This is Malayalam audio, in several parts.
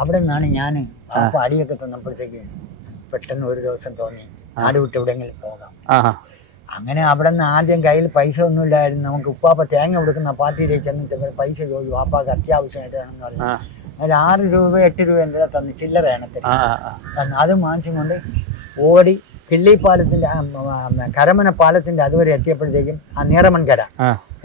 അവിടെ നിന്നാണ് ഞാൻ അപ്പൊ അടിയൊക്കെ തന്നപ്പോഴത്തേക്ക് പെട്ടെന്ന് ഒരു ദിവസം തോന്നി നാട് വിട്ട് എവിടെയെങ്കിലും പോകാം. അങ്ങനെ അവിടെ നിന്ന് ആദ്യം കയ്യിൽ പൈസ ഒന്നും ഇല്ലായിരുന്നു നമുക്ക് ഉപ്പാപ്പ തേങ്ങ കൊടുക്കുന്ന പാർട്ടിയിലേക്ക് ചെന്നിട്ട് പൈസ ചോദിച്ചു. വാപ്പാക്ക് അത്യാവശ്യമായിട്ടാണെന്ന് പറഞ്ഞു. ഒരു ആറ് രൂപ എട്ട് രൂപ എന്തിനാ തന്നു ചില്ലറ തന്നു. അത് വാങ്ങിച്ചും കൊണ്ട് ഓടി കിള്ളിപ്പാലത്തിന്റെ കരമന പാലത്തിന്റെ അതുവരെ എത്തിയപ്പോഴത്തേക്കും ആ നീറമൺകര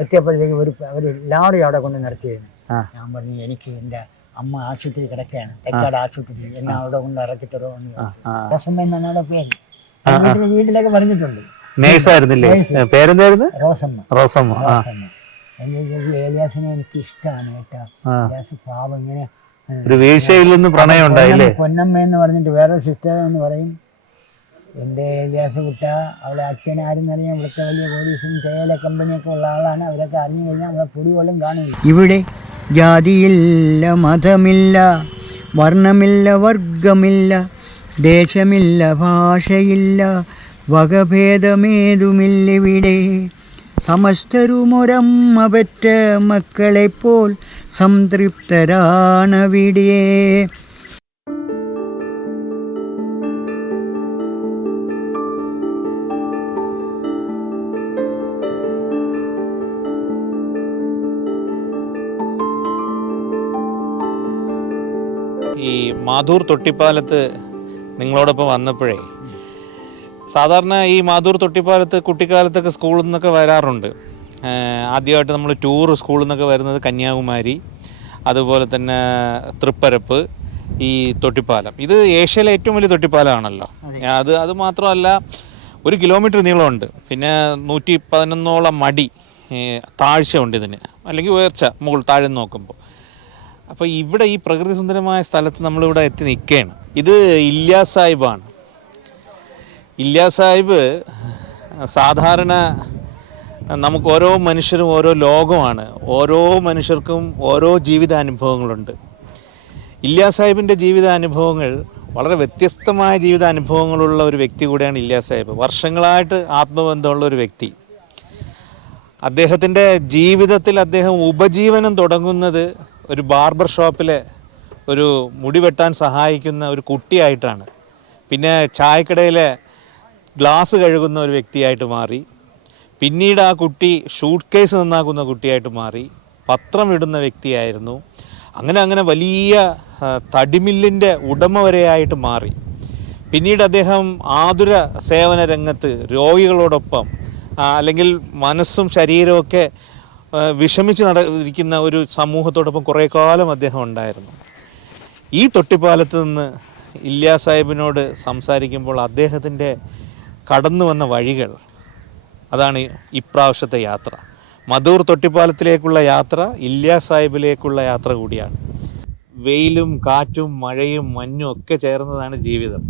എത്തിയപ്പോഴത്തേക്കും ഒരു ഒരു ലോറി അവിടെ കൊണ്ട് നിർത്തിയിരുന്നു ഞാൻ പറഞ്ഞു എനിക്ക് എന്റെ അമ്മ ആശുപത്രി കിടക്കുകയാണ്. തെക്കാട് ആശുപത്രി. എന്നെ അവിടെ കൊണ്ട് ഇറക്കി തരുമോ എന്ന് റോസമ്മ എന്നാണ് പേര്. വീട്ടിലൊക്കെ പറഞ്ഞിട്ടുണ്ട്. നേഴ്സായിരുന്നില്ലേ പേരെന്തായിരുന്നു? റോസമ്മ. റോസമ്മ ഏലിയാസിനെ എനിക്ക് ഇഷ്ടമാണ് കേട്ടോ. ഏലിയാസ് പാവം ഇങ്ങനെ ഒരു വീഴ്ചയിൽ നിന്ന് പ്രണയം ഉണ്ടായില്ലേ? പൊന്നമ്മ- എന്ന് പറഞ്ഞിട്ട് വേറെ സിസ്റ്റർ എന്ന് പറയും. എന്റെ ഏലിയാസ് കുട്ട അവളെ അച്ഛൻ ആരെന്നറിയാം ഇവിടുത്തെ വലിയ പോലീസും തേയില കമ്പനിയൊക്കെ ഉള്ള ആളാണ്. അവരൊക്കെ അറിഞ്ഞു കഴിഞ്ഞാൽ നമ്മളെ പൊടി പോലും കാണില്ല ഇവിടെ ജാതിയില്ല മതമില്ല വർണമില്ല വർഗമില്ല ദേശമില്ല ഭാഷയില്ല വകഭേദമേതുമില്ലിവിടെ. സമസ്തരുമൊരമ്മ പെറ്റ മക്കളെപ്പോൽ സംതൃപ്തരാണവിടെ ഈ മാധൂർ തൊട്ടിപ്പാലത്ത് നിങ്ങളോടൊപ്പം വന്നപ്പോഴേ സാധാരണ ഈ മാധൂർ തൊട്ടിപ്പാലത്ത് കുട്ടിക്കാലത്തൊക്കെ സ്കൂളിൽ നിന്നൊക്കെ വരാറുണ്ട്. ആദ്യമായിട്ട് നമ്മൾ ടൂർ സ്കൂളിൽ നിന്നൊക്കെ വരുന്നത് കന്യാകുമാരി അതുപോലെ തന്നെ തൃപ്പരപ്പ് ഈ തൊട്ടിപ്പാലം. ഇത് ഏഷ്യയിലെ ഏറ്റവും വലിയ തൊട്ടിപ്പാലമാണല്ലോ. അത്. അത് മാത്രമല്ല ഒരു കിലോമീറ്റർ നീളമുണ്ട്. പിന്നെ നൂറ്റി പതിനൊന്നോളം മടി താഴ്ച ഉണ്ട് ഇതിന്. അല്ലെങ്കിൽ ഉയർച്ച മുകൾ താഴെ നോക്കുമ്പോൾ. അപ്പോൾ ഇവിടെ ഈ പ്രകൃതി സുന്ദരമായ സ്ഥലത്ത് നമ്മളിവിടെ എത്തി നിൽക്കുകയാണ്. ഇത് ഇല്യാ സാഹിബാണ്. ഇല്യാ സാഹിബ് സാധാരണ നമുക്ക് ഓരോ മനുഷ്യരും ഓരോ ലോകമാണ്. ഓരോ മനുഷ്യർക്കും ഓരോ ജീവിതാനുഭവങ്ങളുണ്ട്. ഇല്യാ സാഹിബിന്റെ ജീവിതാനുഭവങ്ങൾ വളരെ വ്യത്യസ്തമായ ജീവിതാനുഭവങ്ങളുള്ള ഒരു വ്യക്തി കൂടിയാണ് ഇല്യാ സാഹിബ്. വർഷങ്ങളായിട്ട് ആത്മബന്ധമുള്ള ഒരു വ്യക്തി. അദ്ദേഹത്തിന്റെ ജീവിതത്തിൽ അദ്ദേഹം ഉപജീവനം തുടങ്ങുന്നത് ഒരു ബാർബർ ഷോപ്പിലെ ഒരു മുടി വെട്ടാൻ സഹായിക്കുന്ന ഒരു കുട്ടിയായിട്ടാണ്. പിന്നെ ചായക്കടയിലെ ഗ്ലാസ് കഴുകുന്ന ഒരു വ്യക്തിയായിട്ട് മാറി. പിന്നീട് ആ കുട്ടി ഷൂട്ട് കേസ് നന്നാക്കുന്ന കുട്ടിയായിട്ട് മാറി. പത്രം ഇടുന്ന വ്യക്തിയായിരുന്നു. അങ്ങനെ അങ്ങനെ വലിയ തടിമില്ലിന്റെ ഉടമ വരെയായിട്ട് മാറി. പിന്നീട് അദ്ദേഹം ആതുര സേവന രംഗത്ത് രോഗികളോടൊപ്പം അല്ലെങ്കിൽ മനസ്സും ശരീരമൊക്കെ വിഷമിച്ച് നടന്നിരിക്കുന്ന ഒരു സമൂഹത്തോടൊപ്പം കുറേ കാലം അദ്ദേഹം ഉണ്ടായിരുന്നു. ഈ തൊട്ടിപ്പാലത്ത് നിന്ന് ഇല്യാ സാഹിബിനോട് സംസാരിക്കുമ്പോൾ അദ്ദേഹത്തിന്റെ കടന്നു വന്ന വഴികൾ അതാണ് ഇപ്രാവശ്യത്തെ യാത്ര. മധൂർ തൊട്ടിപ്പാലത്തിലേക്കുള്ള യാത്ര ഇല്യാ സാഹിബിലേക്കുള്ള യാത്ര കൂടിയാണ്. വെയിലും കാറ്റും മഴയും മഞ്ഞും ഒക്കെ ചേർന്നതാണ് ജീവിതം.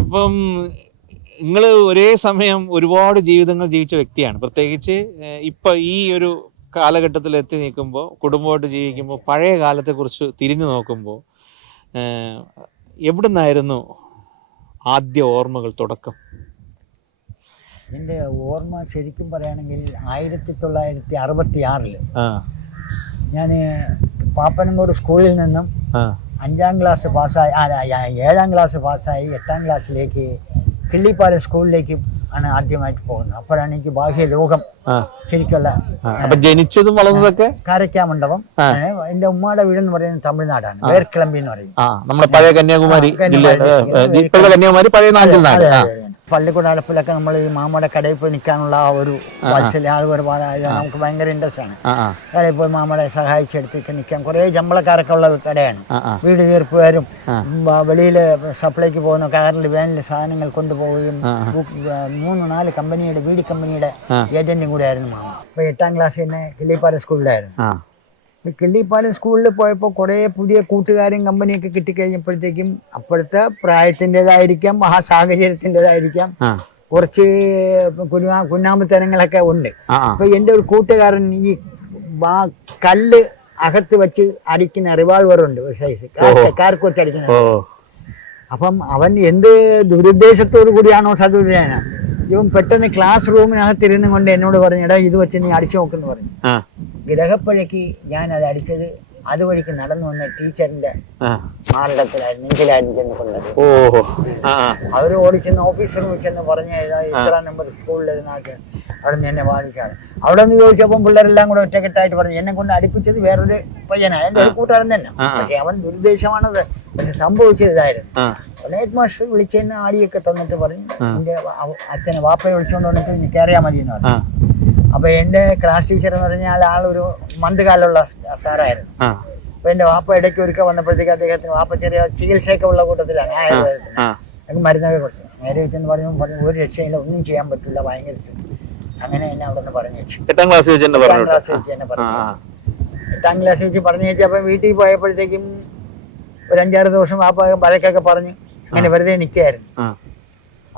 അപ്പം നിങ്ങൾ ഒരേ സമയം ഒരുപാട് ജീവിതങ്ങൾ ജീവിച്ച വ്യക്തിയാണ്. പ്രത്യേകിച്ച് ഇപ്പൊ ഈ ഒരു കാലഘട്ടത്തിൽ എത്തി നിൽക്കുമ്പോൾ കുടുംബമായിട്ട് ജീവിക്കുമ്പോൾ പഴയ കാലത്തെക്കുറിച്ച് തിരിഞ്ഞു നോക്കുമ്പോൾ എവിടെ നിന്നായിരുന്നു ആദ്യ ഓർമ്മകൾ തുടക്കം? എന്റെ ഓർമ്മ ശരിക്കും പറയുകയാണെങ്കിൽ ആയിരത്തി തൊള്ളായിരത്തി അറുപത്തി ആറിൽ ഞാൻ പാപ്പനങ്കോട് സ്കൂളിൽ നിന്നും അഞ്ചാം ക്ലാസ് പാസ്സായി ഏഴാം ക്ലാസ് പാസ്സായി എട്ടാം ക്ലാസ്സിലേക്ക് കിള്ളിപ്പാലം സ്കൂളിലേക്ക് ആണ് ആദ്യമായിട്ട് പോകുന്നത്. അപ്പോഴാണ് എനിക്ക് ബാഹ്യ ലോകം ശരിക്കുള്ള. ജനിച്ചതും വളർന്നതൊക്കെ? കാരക്കാമണ്ഡപം. എന്റെ ഉമ്മയുടെ വീട് എന്ന് പറയുന്നത് തമിഴ്നാടാണ്. വേർക്കിളമ്പി എന്ന് പറയും. ആ നമ്മുടെ പഴയ കന്യാകുമാരി കന്യാകുമാരി പഴയ നാഞ്ചൽ പള്ളിക്കൂട അടുപ്പിലൊക്കെ നമ്മൾ ഈ മാമയുടെ കടയിൽ പോയി നിൽക്കാനുള്ള ആ ഒരു വാത്സല്യം അത് ഒരുപാട് നമുക്ക് ഭയങ്കര ഇൻട്രസ്റ്റ് ആണ്. കടയിൽ പോയി മാമയുടെ സഹായിച്ചെടുത്തേക്ക് നിൽക്കാൻ കുറേ ജമ്പളക്കാരൊക്കെ ഉള്ള കടയാണ്. വീട് തീർപ്പുകാരും വെളിയിൽ സപ്ലൈക്ക് പോകുന്ന കാറിൽ വാനിൽ സാധനങ്ങൾ കൊണ്ടുപോവുകയും മൂന്ന് നാല് കമ്പനിയുടെ ബീഡി കമ്പനിയുടെ ഏജന്റും കൂടെ ആയിരുന്നു മാമ. അപ്പോൾ എട്ടാം ക്ലാസ് തന്നെ കിളിപ്പാറ സ്കൂളിലായിരുന്നു കിള്ളിപ്പാലം സ്കൂളിൽ പോയപ്പോൾ കുറേ പുതിയ കൂട്ടുകാരും കമ്പനിയൊക്കെ കിട്ടിക്കഴിഞ്ഞപ്പോഴത്തേക്കും അപ്പോഴത്തെ പ്രായത്തിന്റെതായിരിക്കാം ആ. സാഹചര്യത്തിന്റെതായിരിക്കാം കുറച്ച് കുഞ്ഞാ കുഞ്ഞാമ്പത്തനങ്ങളൊക്കെ ഉണ്ട്. അപ്പൊ എന്റെ ഒരു കൂട്ടുകാരൻ ഈ കല്ല് അകത്ത് വെച്ച് അടിക്കുന്ന റിവാൾവർ ഉണ്ട് ഒരു സൈസ് കാർക്ക് വെച്ച് അടിക്കുന്ന അപ്പം അവൻ എന്ത് ദുരുദ്ദേശത്തോടു കൂടിയാണോ സതുദ്ദേശന ഇവൻ പെട്ടെന്ന് ക്ലാസ് റൂമിനകത്ത് ഇരുന്ന് കൊണ്ട് എന്നോട് പറഞ്ഞു എടാ ഇത് വെച്ച് നീ അടിച്ചു നോക്കുന്നു പറഞ്ഞു. ഗ്രഹപ്പഴയ്ക്ക് ഞാൻ അത് അടിച്ചത് അതുവഴിക്ക് നടന്നു വന്ന ടീച്ചറിന്റെ മാറിടത്തിലായിരുന്നു നെഞ്ചിലായിരുന്നു ചെന്ന് കൊണ്ടത്. അവർ ഓടിച്ചെന്ന് ഓഫീസർ വിളിച്ചെന്ന് പറഞ്ഞ ഇത്ര നമ്പർ സ്കൂളിൽ അവിടെ നിന്ന് എന്നെ ബാധിച്ചാണ്. അവിടെ നിന്ന് ചോദിച്ചപ്പം പിള്ളേരെല്ലാം കൂടെ ഒറ്റക്കെട്ടായിട്ട് പറഞ്ഞു എന്നെ കൊണ്ട് അടുപ്പിച്ചത് വേറൊരു പയ്യനാണ് എന്റെ ഒരു കൂട്ടുകാരൻ തന്നെ. പക്ഷെ. അവൻ ദുരുദ്ദേശമാണത് പക്ഷെ സംഭവിച്ചത് ഇതായിരുന്നു ഹെഡ് മാസ്റ്റർ വിളിച്ചെന്നെ ആടിയൊക്കെ തന്നിട്ട് പറഞ്ഞു എന്റെ അച്ഛനെ വാപ്പയെ വിളിച്ചുകൊണ്ട് വന്നിട്ട് എനിക്ക് അറിയാൻ മതി എന്ന് പറഞ്ഞു അപ്പോൾ എന്റെ ക്ലാസ് ടീച്ചർ എന്ന് പറഞ്ഞാൽ ആളൊരു മന്ദകാലമുള്ള സാറായിരുന്നു ആ. അപ്പോൾ എന്റെ വാപ്പ ഇടയ്ക്ക് ഒരുക്ക വന്നപ്പോഴത്തേക്ക് അദ്ദേഹത്തിന് വാപ്പ ചെറിയ ചികിത്സയൊക്കെ ഉള്ള കൂട്ടത്തിലാണ്. ആയുർവേദത്തിന്. എനിക്ക് മരുന്നൊക്കെ കൊടുത്തു. നേരെ വെച്ചെന്ന് പറഞ്ഞു പറഞ്ഞു ഒരു രക്ഷയില്ല ഒന്നും ചെയ്യാൻ പറ്റില്ല ഭയങ്കര അങ്ങനെ എന്നെ അവിടെ നിന്ന് പറഞ്ഞു വെച്ചു. എട്ടാം ക്ലാസ് വെച്ച് തന്നെ പറഞ്ഞു ക്ലാസ് വെച്ച് എന്നെ പറഞ്ഞു. എട്ടാം ക്ലാസ് വെച്ച് പറഞ്ഞു വെച്ചാൽ അപ്പം വീട്ടിൽ പോയപ്പോഴത്തേക്കും ഒരു അഞ്ചാറ് ദിവസം വാപ്പ വഴക്കൊക്കെ പറഞ്ഞു. അങ്ങനെ വെറുതെ നിൽക്കുകയായിരുന്നു.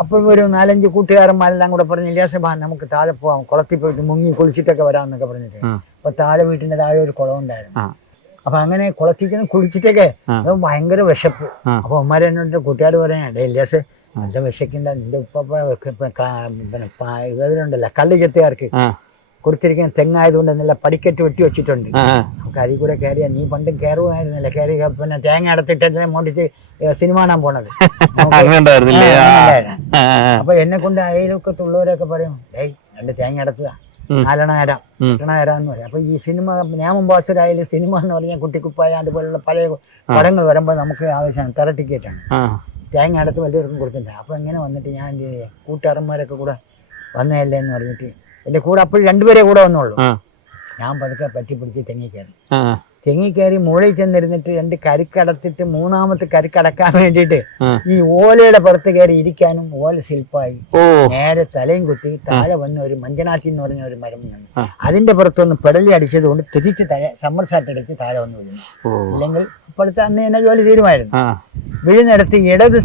അപ്പോൾ ഒരു നാലഞ്ച് കൂട്ടുകാരന്മാരെല്ലാം കൂടെ പറഞ്ഞ് ഇല്ലാസഭാ നമുക്ക് താഴെ പോവാം കുളത്തിൽ പോയിട്ട് മുങ്ങി കുളിച്ചിട്ടൊക്കെ വരാമെന്നൊക്കെ പറഞ്ഞിട്ട്. അപ്പൊ താഴെ വീട്ടിന്റെ താഴെ ഒരു കുളം ഉണ്ടായിരുന്നു. അപ്പൊ അങ്ങനെ കുളത്തിൽ കുളിച്ചിട്ടൊക്കെ. അത് ഭയങ്കര വിശപ്പ്. അപ്പൊ ഉമ്മാരെ എന്നോട് കൂട്ടുകാർ പറയാൻ ഡേ ഇല്ലാസ് നല്ല വിശക്കിണ്ട? നിന്റെ ഉപ്പ പിന്നെ ഇതിലുണ്ടല്ലോ കള്ളി ചെത്തുകാർക്ക്. കൊടുത്തിരിക്കുന്ന തെങ്ങായതുകൊണ്ട് നല്ല പടിക്കെട്ട് വെട്ടി വെച്ചിട്ടുണ്ട്. നമുക്ക് അതിൽ കൂടെ കയറിയാൽ നീ പണ്ടും കയറുമായിരുന്നില്ല? കയറി പിന്നെ തേങ്ങ അടത്തിട്ടല്ലേ മോണ്ടിച്ച് സിനിമ കാണാൻ പോണത്. അപ്പൊ എന്നെ കൊണ്ട് അയലൊക്കത്തുള്ളവരൊക്കെ പറയും ഏയ് രണ്ട് തേങ്ങ അടത്തുക. നാലെണ്ണ. എട്ടെണ്ണ തരാന്ന് പറയും. അപ്പൊ ഈ സിനിമ ഞാമമ്പാസരായാലും സിനിമ എന്ന് പറഞ്ഞാൽ കുട്ടിക്കുപ്പായ അതുപോലുള്ള പഴയ പടങ്ങൾ വരുമ്പോൾ നമുക്ക് ആവശ്യം തറ ടിക്കറ്റാണ്. തേങ്ങ അടത്ത് വലിയവർക്കും കൊടുത്തിട്ടുണ്ട്. അപ്പൊ ഇങ്ങനെ വന്നിട്ട് ഞാൻ എന്ത് ചെയ്യാം? കൂട്ടുകാരന്മാരൊക്കെ കൂടെ വന്നതല്ലേ എന്ന് പറഞ്ഞിട്ട് എന്റെ കൂടെ അപ്പോഴും രണ്ടുപേരെ കൂടെ വന്നുള്ളൂ. ഞാൻ പതുക്കെ പറ്റി പിടിച്ച് തെങ്ങി കയറി ആ തെങ്ങി കയറി മുകളിൽ ചെന്നിരുന്നിട്ട് രണ്ട് കരുക്കടത്തിട്ട് മൂന്നാമത്തെ കരുക്കടക്കാൻ വേണ്ടിയിട്ട് ആ. ഈ ഓലയുടെ പുറത്ത് കയറി ഇരിക്കാനും ഓല ശില്പായി. നേരെ തലയും കുത്തി താഴെ വന്ന ഒരു മഞ്ജനാത്തി എന്ന് പറഞ്ഞ ഒരു മരം വന്നു. അതിന്റെ പുറത്തൊന്ന് പെടലി അടിച്ചത് കൊണ്ട് തിരിച്ച് താഴെ സമ്മർ സാറ്റ് അടിച്ച് താഴെ വന്നു വീഴുന്നു. അല്ലെങ്കിൽ ഇല്ലെങ്കിൽ ഇപ്പോഴത്തെ അന്ന് തന്നെ ജോലി തീരുമായിരുന്നു. വീഴുന്നിടത്ത് ഇടത്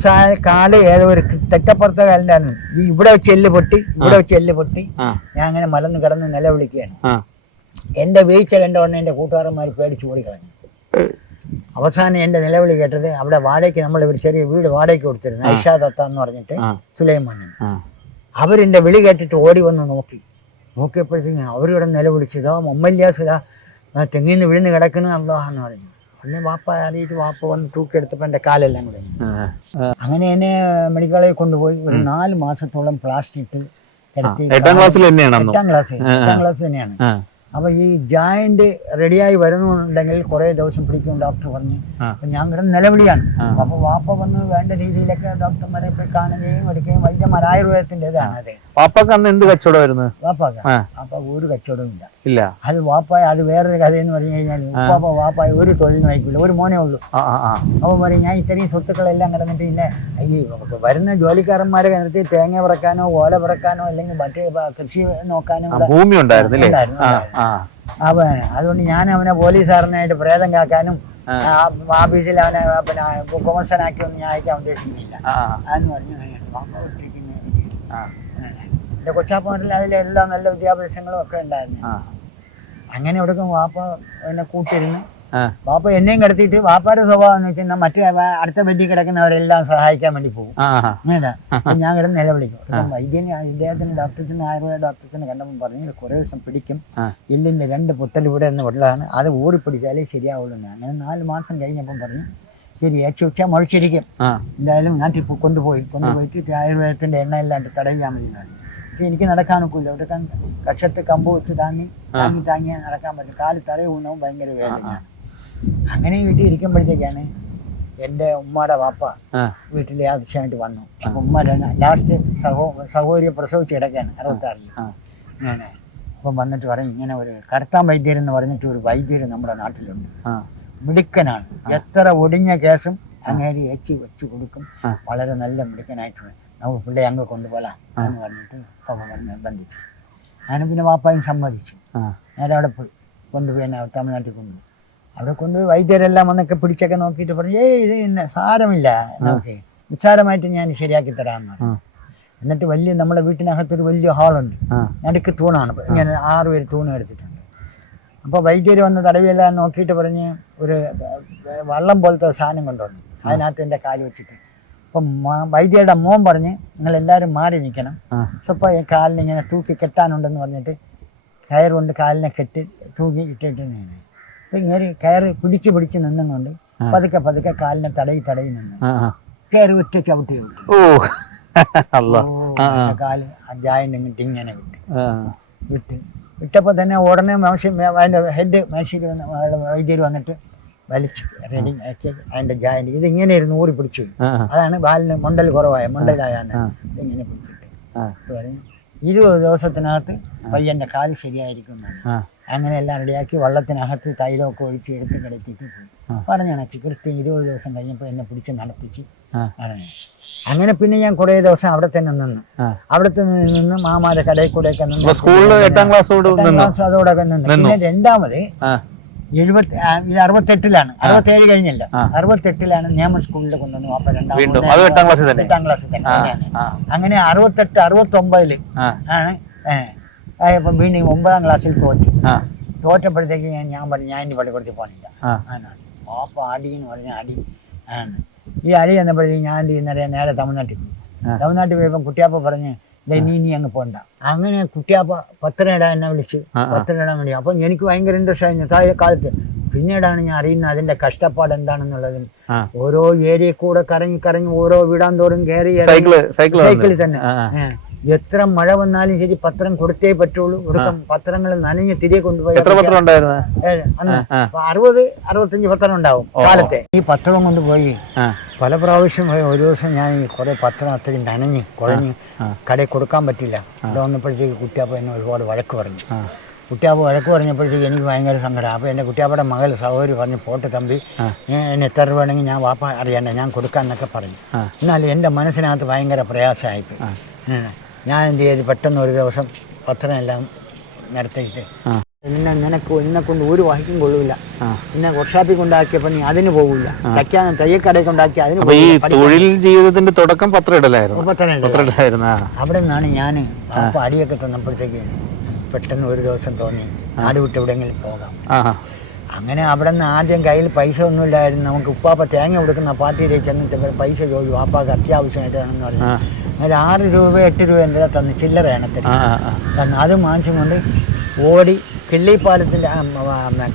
കാൽ ഏതോ ഒരു തെറ്റപ്പുറത്തെ കാലിന്റെ ഈ ഇവിടെ വെച്ച് എല്ല് പൊട്ടി ഇവിടെ വെച്ച് എല്ല് പൊട്ടി. ഞാൻ അങ്ങനെ മലന്ന് കിടന്ന് നിലവിളിക്കുകയാണ്. എന്റെ വീഴ്ച കണ്ട ഉടനെ എന്റെ കൂട്ടുകാരന്മാർ പേടിച്ച് ഓടിക്കളഞ്ഞു. അവസാനം എന്റെ നിലവിളി കേട്ടത് അവിടെ വാടകയ്ക്ക് നമ്മൾ ഒരു ചെറിയ വീട് വാടകയ്ക്ക് കൊടുത്തിരുന്നു ഐഷാ ദത്ത എന്ന് പറഞ്ഞിട്ട് സുലൈമാനിന് അവരെന്റെ വിളി കേട്ടിട്ട് ഓടി വന്ന് നോക്കി. നോക്കിയപ്പോഴത്തേക്കും അവരിവിടെ നിലവിളിച്ചതോ ഇതാ മൊമ്മല്യാസ് ഇതാ ആ തെങ്ങിൽ നിന്ന് വിഴുന്ന് കിടക്കണ അള്ളാഹെന്ന് പറഞ്ഞു. ഉടനെ വാപ്പ അറിയിട്ട് വാപ്പ വന്ന് തൂക്കിയെടുത്തപ്പോൾ എന്റെ കാലെല്ലാം കൂടെ അങ്ങനെ എന്നെ മെഡിക്കൽ കൊണ്ടുപോയി ഒരു നാല് മാസത്തോളം പ്ലാസ്റ്റിക് കിടത്തി എട്ടാം ക്ലാസ്സിൽ എട്ടാം ക്ലാസ് എട്ടാം ക്ലാസ് തന്നെയാണ്. അപ്പോൾ ഈ ജോയിന്റ് റെഡിയായി വരുന്നുണ്ടെങ്കിൽ കുറേ ദിവസം പിടിക്കും ഡോക്ടർ പറഞ്ഞു. അപ്പൊ അപ്പം ഞാൻ കിടന്ന് നിലവിളിയാണ്. അപ്പൊ അപ്പോൾ വാപ്പ വന്ന് വേണ്ട രീതിയിലൊക്കെ ഡോക്ടർമാരെ പോയി കാണുകയും എടുക്കുകയും വൈദ്യമാർ ആയുർവേദത്തിന്റെ ഇതാണ് അതെ. വാപ്പക്ക് അന്ന് എന്ത് കച്ചവടമായിരുന്നു വരുന്നത് ആ. അപ്പൊ ഒരു കച്ചവടവും ഇല്ല. ഇല്ല. അത് വാപ്പായ അത് വേറൊരു കഥയെന്ന് പറഞ്ഞു കഴിഞ്ഞാൽ ഉപ്പാപ്പ വാപ്പായ ഒരു തൊഴിലിന് അയക്കില്ല ഒരു മോനേ ഉള്ളൂ. ആ പറയും ഞാൻ ഇത്രയും സ്വത്തുക്കളെല്ലാം കിടന്നിട്ട് പിന്നെ അയ്യേ നമുക്ക് വരുന്ന ജോലിക്കാരന്മാരെ കിടത്തി തേങ്ങ പിറക്കാനോ ഓല പിറക്കാനോ അല്ലെങ്കിൽ മറ്റേ കൃഷി നോക്കാനോ ഭൂമി ഉണ്ടായിരുന്നു, അവൻ അതുകൊണ്ട് ഞാൻ അവനെ പോലീസുകാരനായിട്ട് പ്രേതം കാക്കാനും ഓഫീസിൽ അവനെ പിന്നെ കോമസനാക്കി ഒന്നും ഞാൻ അയക്കാൻ ഉദ്ദേശിക്കുന്നില്ല. എന്റെ അതെന്ന് പറഞ്ഞു അങ്ങനെ. എന്റെ കൊച്ചാപ്പങ്ങളിൽ നല്ല വിദ്യാഭ്യാസങ്ങളും ഒക്കെ ഉണ്ടായിരുന്നു. അങ്ങനെ എടുക്കും വാപ്പ എന്നെ കൂട്ടിരുന്ന് വാപ്പ എന്നെയും കിടത്തിയിട്ട് വാപ്പാരുടെ സ്വഭാവം എന്ന് വെച്ചാൽ മറ്റു അടുത്ത ബെഡിൽ കിടക്കുന്നവരെല്ലാം സഹായിക്കാൻ വേണ്ടി പോകും. ഞാൻ കിടന്ന് നിലവിളിക്കും. വൈദ്യന് ഇദ്ദേഹത്തിന് ഡോക്ടർസിന് ആയുർവേദ ഡോക്ടർസിന് കണ്ടപ്പോൾ പറഞ്ഞു കുറേ ദിവസം പിടിക്കും. എല്ലിന്റെ രണ്ട് പൊട്ടൽ ഇവിടെ നിന്ന് ഉള്ളതാണ്. അത് ഊറിപ്പിടിച്ചാലേ ശരിയാവുള്ളൂ. അങ്ങനെ നാല് മാസം കഴിഞ്ഞപ്പം പറഞ്ഞു ശരി ഏച്ചി ഉച്ച മുഴച്ചിരിക്കും എന്തായാലും പോ- കൊണ്ടുപോയി. കൊണ്ടുപോയിട്ട് എണ്ണ എല്ലാം തടയാൻ മതി എനിക്ക് നടക്കാൻ ഒക്കില്ല ഒരു കക്ഷത്ത് കമ്പ് വെച്ച് താങ്ങി താങ്ങി താങ്ങി നടക്കാൻ പറ്റും. കാൽ തറ ഊണവും ഭയങ്കര വേദനയാണ്. അങ്ങനെ വീട്ടിൽ ഇരിക്കുമ്പോഴത്തേക്കാണ് എന്റെ ഉമ്മയുടെ വാപ്പ വീട്ടിലെ ആവശ്യമായിട്ട് വന്നു. അപ്പം ഉമ്മ ലാസ്റ്റ് സഹോ സഹോദരിയെ പ്രസവിച്ച് കിടക്കാണ് അറുപത്താറിൽ. അങ്ങനെ അപ്പം വന്നിട്ട് പറയും ഇങ്ങനെ ഒരു കർത്താൻ വൈദ്യർ എന്ന് പറഞ്ഞിട്ട് ഒരു വൈദ്യർ നമ്മുടെ നാട്ടിലുണ്ട്. മിടുക്കനാണ്. എത്ര ഒടിഞ്ഞ കേസും അങ്ങേരി ഏച്ചി വെച്ച് കൊടുക്കും. വളരെ നല്ല മിടുക്കനായിട്ടുണ്ട്. നമുക്ക് പിള്ളേ അങ്ങ് കൊണ്ടുപോലാം എന്ന് പറഞ്ഞിട്ട് പപ്പ പറഞ്ഞ് നിർബന്ധിച്ചു ഞാൻ പിന്നെ വാപ്പായും സമ്മതിച്ചു. നേരെ അവിടെ പോയി. കൊണ്ടുപോയി എന്നെ തമിഴ്നാട്ടിൽ കൊണ്ടുപോയി അവിടെ കൊണ്ടുപോയി വൈദ്യരെല്ലാം വന്നൊക്കെ പിടിച്ചൊക്കെ നോക്കിയിട്ട് പറഞ്ഞു ഏയ് ഇത് ഇന്ന സാരമില്ല നമുക്ക്. നിസ്സാരമായിട്ട് ഞാൻ ശരിയാക്കി തരാമെന്ന് പറഞ്ഞു. എന്നിട്ട് വലിയ നമ്മുടെ വീട്ടിനകത്തൊരു വലിയ ഹാളുണ്ട്. നടുക്ക് തൂണാണ്. ഇങ്ങനെ ആറ് പേര് തൂണ് എടുത്തിട്ടുണ്ട്. അപ്പോൾ വൈദ്യർ വന്ന് തടവിയെല്ലാം നോക്കിയിട്ട് പറഞ്ഞ് ഒരു വള്ളം പോലത്തെ സാധനം കൊണ്ടുവന്നു. അതിനകത്ത് എന്റെ കാൽ വെച്ചിട്ട്. അപ്പം വൈദ്യയുടെ മോൻ പറഞ്ഞ് നിങ്ങളെല്ലാവരും മാറി നിൽക്കണം. സ്വപ്പം കാലിന് ഇങ്ങനെ തൂക്കി കെട്ടാനുണ്ടെന്ന് പറഞ്ഞിട്ട് കയർ കൊണ്ട് കാലിനെ കെട്ടി തൂക്കി ഇട്ടിട്ട് ഞാൻ അപ്പം ഇങ്ങനെ കയർ പിടിച്ച് പിടിച്ച് നിന്നും കൊണ്ട് പതുക്കെ പതുക്കെ കാലിനെ തടയി തടയി നിന്ന്. കയർ. കയറി ഒറ്റ ചവിട്ടി ഓ. കാൽ ജായന്റെ ഇങ്ങോട്ട് ഇങ്ങനെ വിട്ട്. വിട്ട്. വിട്ടപ്പോൾ തന്നെ ഉടനെ മേശ അതിന്റെ ഹെഡ് മേശയ്ക്ക് വന്ന് വൈദ്യർ വന്നിട്ട് വലിച്ച് റെഡിങ് ആക്കി അതിന്റെ ജായന്റ് ഇത് ഇങ്ങനെ ഇരുന്ന് ഊറി പിടിച്ചു. അതാണ് ബാലിന് മുണ്ടൽ കുറവായ മുണ്ടലായാണ് ഇതിങ്ങനെ പിടിച്ചിട്ട് പറഞ്ഞു, ഇരുപത് ദിവസത്തിനകത്ത് പയ്യന്റെ കാൽ ശരിയായിരിക്കും അങ്ങനെ എല്ലാം റെഡിയാക്കി വള്ളത്തിനകത്ത് തൈലമൊക്കെ ഒഴിച്ച് എടുത്ത് കിടത്തിയിട്ട് പോയി. ആ. പറഞ്ഞണക്ക് കൃത്യം ഇരുപത് ദിവസം കഴിഞ്ഞപ്പോൾ എന്നെ പിടിച്ച് നടത്തിച്ച് ആ. അങ്ങനെ പിന്നെ ഞാൻ കുറേ ദിവസം അവിടെ തന്നെ നിന്നു. അവിടെ നിന്ന് മാമാരെ കടയിൽ കൂടെയൊക്കെ നിന്ന് സ്കൂളിൽ എട്ടാം ക്ലാസ് അതോടൊക്കെ നിന്നു? പിന്നെ രണ്ടാമത് എഴുപത്തി ഇത് അറുപത്തെട്ടിലാണ്. അറുപത്തേഴ് കഴിഞ്ഞല്ല. അറുപത്തെട്ടിലാണ് നിയമ സ്കൂളിൽ കൊണ്ടുവന്നു അപ്പൊ അത് എട്ടാം ക്ലാസ്സിൽ തന്നെ. എട്ടാം ക്ലാസ്സിൽ തന്നെ. അങ്ങനെ അറുപത്തെട്ട് അറുപത്തൊമ്പതിൽ ആണ് അപ്പൊ വീണ്ടും ഒമ്പതാം ക്ലാസ്സിൽ തോറ്റു. തോറ്റപ്പോഴത്തേക്ക് ഞാൻ ഞാൻ പറഞ്ഞു ഞാൻ എന്റെ പള്ളിക്കൂടത്തിൽ പോകണില്ല പാപ്പ അടി എന്ന് പറഞ്ഞ അടി ആണ്. ഈ അടി എന്നപ്പോഴത്തേക്ക് ഞാൻ എന്ത് ചെയ്യുന്നറിയാം നേരെ തമിഴ്നാട്ടിൽ പോയി. തമിഴ്നാട്ടിൽ പോയപ്പോൾ കുട്ടിയാപ്പ പറഞ്ഞ് "ദേ നീ അങ്ങ് പോണ്ട. അങ്ങനെ കുട്ടിയാപ്പ പത്രം ഇടാൻ എന്നെ വിളിച്ച് ഇടാൻ വേണ്ടി അപ്പം എനിക്ക് ഭയങ്കര ഇൻട്രസ്റ്റ് ആയിരുന്നു. താഴെ കാലത്ത് പിന്നീടാണ് ഞാൻ അറിയുന്നത് അതിന്റെ കഷ്ടപ്പാട് എന്താണെന്നുള്ളതിൽ ഓരോ ഏരിയ കൂടെ കറങ്ങി കറങ്ങി ഓരോ വിടാൻ തോറും കയറി സൈക്കിളിൽ തന്നെ. എത്ര മഴ വന്നാലും ശരി പത്രം കൊടുത്തേ പറ്റുള്ളൂ. ഒടുക്കം പത്രങ്ങൾ നനഞ്ഞ് തിരികെ കൊണ്ടുപോയി അന്ന് അറുപത് അറുപത്തഞ്ച് പത്രം ഉണ്ടാവും കാലത്തെ. ഈ പത്രം കൊണ്ടുപോയി പല പ്രാവശ്യം പോയി. ഒരു ദിവസം ഞാൻ ഈ കുറെ പത്രം അത്രയും നനഞ്ഞ് കുഴഞ്ഞ് കടയിൽ കൊടുക്കാൻ പറ്റില്ല. ഇവിടെ വന്നപ്പോഴത്തേക്ക് കുട്ടിയാപ്പ എന്നെ ഒരുപാട് വഴക്ക് പറഞ്ഞു. കുട്ടിയാപ്പ് വഴക്ക് പറഞ്ഞപ്പോഴത്തേക്ക് എനിക്ക് ഭയങ്കര സങ്കടം. അപ്പോൾ എന്റെ കുട്ടിയാപ്പയുടെ മകൾ സഹോദരി പറഞ്ഞു പോട്ട് തമ്പി ഞാൻ എന്നെ എത്ര രൂപ വേണമെങ്കിൽ ഞാൻ വാപ്പ അറിയണ്ട ഞാൻ കൊടുക്കാമെന്നൊക്കെ പറഞ്ഞു. എന്നാലും എന്നാൽ എന്റെ മനസ്സിനകത്ത് ഭയങ്കര പ്രയാസമായിപ്പോയി. ഞാൻ എന്ത് ചെയ്ത് പെട്ടെന്ന് ഒരു ദിവസം പത്രമെല്ലാം നടത്തിയിട്ട്. നിന്നെ നിനക്ക് എന്നെ കൊണ്ട് ഒരു വഹിക്കും കൊള്ളൂല. പിന്നെ വർക്ക്ഷോപ്പിൽ കൊണ്ടാക്കിയപ്പോൾ നീ അതിന് പോകില്ല തയ്ക്കാൻ തയ്യക്കടയിൽ കൊണ്ടാക്കി അതിന് ഈ തൊഴിൽ ജീവിതത്തിന്റെ തുടക്കം പത്രമിടലായിരുന്നു അവിടെ നിന്നാണ് ഞാൻ അപ്പൊ അടിയൊക്കെ തന്നപ്പോഴത്തേക്ക് പെട്ടെന്ന് ഒരു ദിവസം തോന്നി നാട് വിട്ട് എവിടെയെങ്കിലും പോകാം. അങ്ങനെ അവിടെ നിന്ന് ആദ്യം കയ്യിൽ പൈസ ഒന്നുമില്ലായിരുന്നു. നമുക്ക് ഉപ്പാപ്പ തേങ്ങ കൊടുക്കുന്ന പാർട്ടിയിലേക്ക് ചെന്നിട്ട് പൈസ ചോദിച്ചു വാപ്പാക്ക് അത്യാവശ്യമായിട്ടാണെന്ന് പറഞ്ഞു. ഒരു ആറ് രൂപ എട്ട് രൂപ എന്തിനാ തന്നു ആ ആ തന്നു. അത് വാങ്ങിച്ചും കൊണ്ട് ഓടി കിള്ളിപ്പാലത്തിന്റെ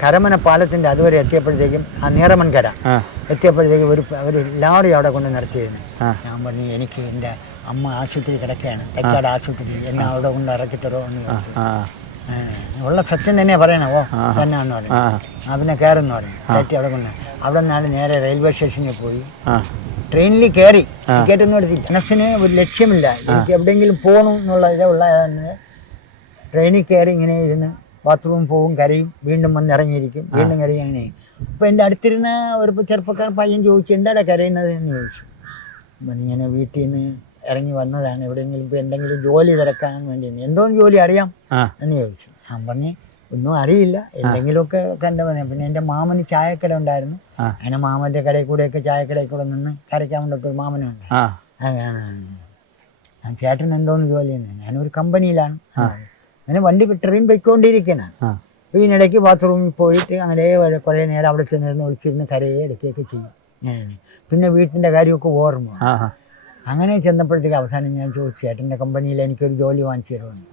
കരമന പാലത്തിന്റെ അതുവരെ എത്തിയപ്പോഴത്തേക്കും ആ നീറമൺകര എത്തിയപ്പോഴത്തേക്കും ഒരു ഒരു ലാറി അവിടെ കൊണ്ട് നിർത്തിയിരുന്നു. ഞാൻ പറഞ്ഞു എനിക്ക് എന്റെ അമ്മ ആശുപത്രി കിടക്കുകയാണ്. തെക്കാട് ആശുപത്രി. എന്നെ അവിടെ കൊണ്ട് ഇറക്കി തരുമോ? എന്ന് ഉള്ള സത്യം തന്നെ പറയണോ. ഓ തന്നെ എന്ന് പറഞ്ഞു. ആ. പിന്നെ കയറുന്നു പറഞ്ഞു. കയറ്റി അവിടെ കൊണ്ട്. അവിടെ നിന്നാണ് നേരെ റെയിൽവേ സ്റ്റേഷനിൽ പോയി. ട്രെയിനിൽ കയറി ടിക്കറ്റ് ഒന്നും എടുത്തില്ല. മനസ്സിന് ഒരു ലക്ഷ്യമില്ല. എനിക്ക് എവിടെയെങ്കിലും പോകണം എന്നുള്ള ഇതേ ട്രെയിനിൽ കയറി ഇങ്ങനെ ഇരുന്ന് ബാത്റൂം പോവും കരയും വീണ്ടും വന്ന് ഇറങ്ങിയിരിക്കും വീണ്ടും കരയും അങ്ങനെ. അപ്പോൾ എന്റെ അടുത്തിരുന്ന ഒരു ചെറുപ്പക്കാർ പയ്യൻ ചോദിച്ചു എന്താടാ കരയുന്നത്? എന്ന് ചോദിച്ചു. അപ്പം ഇങ്ങനെ വീട്ടിൽ നിന്ന് ഇറങ്ങി വന്നതാണ്. എവിടെയെങ്കിലും ഇപ്പോൾ എന്തെങ്കിലും ജോലി തിരക്കാൻ വേണ്ടി. എന്തോ ജോലി അറിയാം? എന്ന് ചോദിച്ചു. ഞാൻ പറഞ്ഞ് ഒന്നും അറിയില്ല. എന്തെങ്കിലുമൊക്കെ കണ്ടവനെ പിന്നെ എന്റെ മാമന് ചായക്കട ഉണ്ടായിരുന്നു. അങ്ങനെ മാമന്റെ കടയിൽ കൂടെയൊക്കെ ചായക്കടയിൽ കൂടെ നിന്ന് കരയ്ക്കാൻ വേണ്ടി ഒരു മാമനുണ്ട് ഞാൻ ചേട്ടൻ എന്തോന്ന് ജോലി ചെയ്യുന്നത് ഞാനൊരു കമ്പനിയിലാണ്. അങ്ങനെ വണ്ടി ട്രെയിൻ പോയിക്കൊണ്ടിരിക്കണം. അപ്പോൾ ഇതിനിടയ്ക്ക് ബാത്റൂമിൽ പോയിട്ട് അങ്ങനെ കുറേ നേരം അവിടെ ചെന്നിരുന്ന് ഒളിച്ചിരുന്ന് കരയെ എടുക്കുകയൊക്കെ ചെയ്യും. പിന്നെ വീട്ടിന്റെ കാര്യമൊക്കെ ഓർമ്മ അങ്ങനെ ചെന്നപ്പോഴത്തേക്ക് അവസാനം ഞാൻ ചോദിച്ചു ചേട്ടന്റെ കമ്പനിയിൽ എനിക്കൊരു ജോലി വാങ്ങിച്ചു തരുമെന്ന്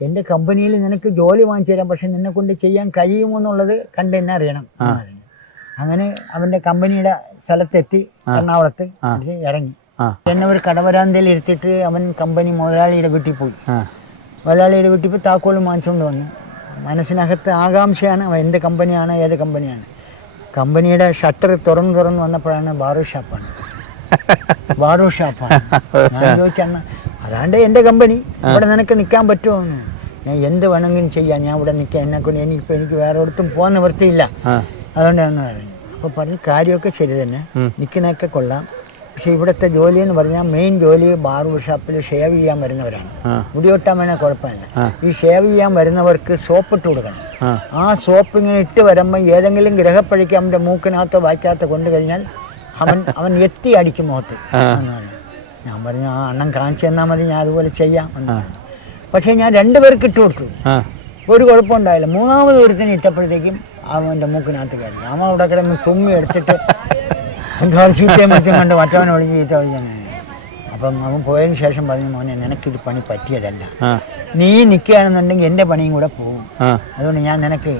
എന്റെ കമ്പനിയിൽ നിനക്ക് ജോലി വാങ്ങിച്ചു തരാം പക്ഷെ നിന്നെ കൊണ്ട് ചെയ്യാൻ കഴിയുമോ എന്നുള്ളത് കണ്ട് എന്നെ അറിയണം അങ്ങനെ അവന്റെ കമ്പനിയുടെ സ്ഥലത്തെത്തി എറണാകുളത്ത് ഇറങ്ങി. എന്നെ ഒരു കടവരാന്തയിൽ ഇരുത്തിയിട്ട് അവൻ കമ്പനി മുതലാളിയുടെ വീട്ടിൽ പോയി. മുതലാളിയുടെ വീട്ടിൽ പോയി താക്കോലും വാങ്ങിച്ചുകൊണ്ട് വന്നു. മനസ്സിനകത്ത് ആകാംക്ഷയാണ് അവൻ എന്ത് കമ്പനിയാണ് ഏത് കമ്പനിയാണ്. കമ്പനിയുടെ ഷട്ടർ തുറന്നു തുറന്ന് വന്നപ്പോഴാണ് ബാറു ഷാപ്പാണ്. ബാറു ഷാപ്പാണ്. ഞാൻ ചോദിച്ചണ്ണ അതാണ്ട് എന്റെ കമ്പനി. ഇവിടെ നിനക്ക് നിൽക്കാൻ പറ്റുമോ? ഞാൻ എന്ത് വേണമെങ്കിലും ചെയ്യാം. ഞാൻ ഇവിടെ നിൽക്കാം. എന്നെ കൊണ്ട് എനിക്കിപ്പോൾ എനിക്ക് വേറെ ഒരിടത്തും പോകാൻ നിവൃത്തിയില്ല. അതുകൊണ്ട് ഞാൻ പറഞ്ഞു. അപ്പോൾ പറഞ്ഞു കാര്യമൊക്കെ ശരി തന്നെ. നിൽക്കണൊക്കെ കൊള്ളാം. പക്ഷേ ഇവിടുത്തെ ജോലി എന്ന് പറഞ്ഞാൽ മെയിൻ ജോലി ബാർബർ ഷോപ്പിൽ ഷേവ് ചെയ്യാൻ വരുന്നവരാണ്. മുടിയൊട്ടാൻ മുടി വേണേൽ കുഴപ്പമില്ല. ഈ ഷേവ് ചെയ്യാൻ വരുന്നവർക്ക് സോപ്പ് ഇട്ട് കൊടുക്കണം. ആ. സോപ്പ് ഇങ്ങനെ ഇട്ട് വരുമ്പോൾ ഏതെങ്കിലും ഗ്രഹപ്പഴിക്ക് അവന്റെ മൂക്കിനകത്തോ വായ്ക്കകത്തോ കൊണ്ടു കഴിഞ്ഞാൽ അവൻ അവൻ എത്തി അടിക്കും മുഖത്ത്. എന്ന് പറഞ്ഞു. ഞാൻ പറഞ്ഞു ആ അണ്ണൻ കാണിച്ചു തന്നാൽ മതി ഞാൻ അതുപോലെ ചെയ്യാം എന്ന് പക്ഷേ ഞാൻ രണ്ടുപേർക്ക് ഇട്ട് കൊടുത്തു. ഒരു കുഴപ്പമുണ്ടായില്ല. മൂന്നാമത് ഒരുത്തിന് ഇട്ടപ്പോഴത്തേക്കും അവന്റെ മൂക്കിനകത്ത് കയറി. അവൻ അവിടെ കിടന്ന് തുമ്മി എടുത്തിട്ട് എന്തോ ചീത്തയും മറ്റും കണ്ട് മറ്റവനെ വിളിച്ച് ചീത്ത വിളിച്ചാണ് അപ്പം അവൻ പോയതിന് ശേഷം പറഞ്ഞു മോനെ നിനക്കിത് പണി പറ്റിയതല്ല. നീ നിൽക്കുകയാണെന്നുണ്ടെങ്കിൽ എന്റെ പണിയും കൂടെ പോകും. അതുകൊണ്ട് ഞാൻ നിനക്ക്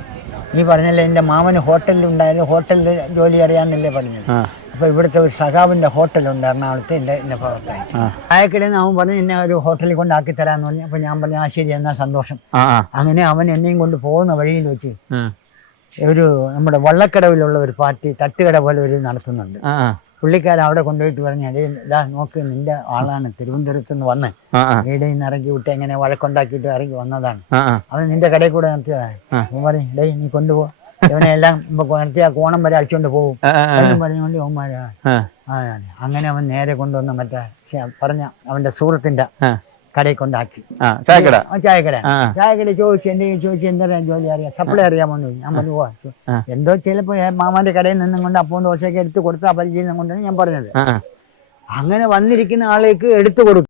നീ പറഞ്ഞല്ലേ എന്റെ മാമന് ഹോട്ടലിൽ ഉണ്ടായിരുന്നു ഹോട്ടലിൽ ജോലി അറിയാമെന്നല്ലേ പറഞ്ഞത്? അപ്പോൾ ഇവിടുത്തെ ഒരു സഖാവിന്റെ ഹോട്ടലുണ്ട് എറണാകുളത്ത് എന്റെ എന്റെ ഭാഗത്തായി അയക്കിടെ അവൻ പറഞ്ഞു എന്നെ ഒരു ഹോട്ടലിൽ കൊണ്ടാക്കി തരാന്ന് പറഞ്ഞു. അപ്പോൾ ഞാൻ പറഞ്ഞു ആ ശരി എന്നാ സന്തോഷം. അങ്ങനെ അവൻ എന്നെയും കൊണ്ട് പോകുന്ന വഴിയിൽ വെച്ച് ഒരു നമ്മുടെ വള്ളക്കടവിലുള്ള ഒരു പാർട്ടി തട്ടുകട പോലെ ഒരു നടത്തുന്നുണ്ട്. പുള്ളിക്കാരൻ അവിടെ കൊണ്ടുപോയിട്ട് പറഞ്ഞു അടേ ഇതാ നോക്ക് നിന്റെ ആളാണ് തിരുവനന്തപുരത്ത് നിന്ന് വന്ന്. വീടിൽ നിന്ന് ഇറക്കി വിട്ട് എങ്ങനെ വഴക്കുണ്ടാക്കിയിട്ട് ഇറങ്ങി വന്നതാണ്. അവൻ നിന്റെ കടയിൽ കൂടെ നടത്തിയതാണ് പറഞ്ഞു അവൻ നീ കൊണ്ടുപോ. ഇവനെ എല്ലാം ആ കോണം വരെ അടിച്ചോണ്ട് പോകും. എന്നും പറഞ്ഞുകൊണ്ട് ആ. അങ്ങനെ അവൻ നേരെ കൊണ്ടുവന്ന മറ്റേ പറഞ്ഞ അവന്റെ സുഹൃത്തിന്റെ. കടയിൽ കൊണ്ടാക്കി. ചായക്കട? ചായക്കട. ചായക്കട ചോദിച്ചു എന്റെ ചോദിച്ചു എന്താ ജോലി അറിയാം. സപ്ലൈ അറിയാമെന്ന് ചോദിച്ചു. ഞാൻ പറഞ്ഞു പോവാ എന്തോ ചിലപ്പോ ഏ, മാമാന്റെ കടയിൽ നിന്നും കൊണ്ട് അപ്പം ദോശയൊക്കെ എടുത്ത് കൊടുത്താ പരിചയം കൊണ്ടാണ് ഞാൻ പറഞ്ഞത്. അങ്ങനെ വന്നിരിക്കുന്ന ആളേക്ക് എടുത്തു കൊടുക്കും.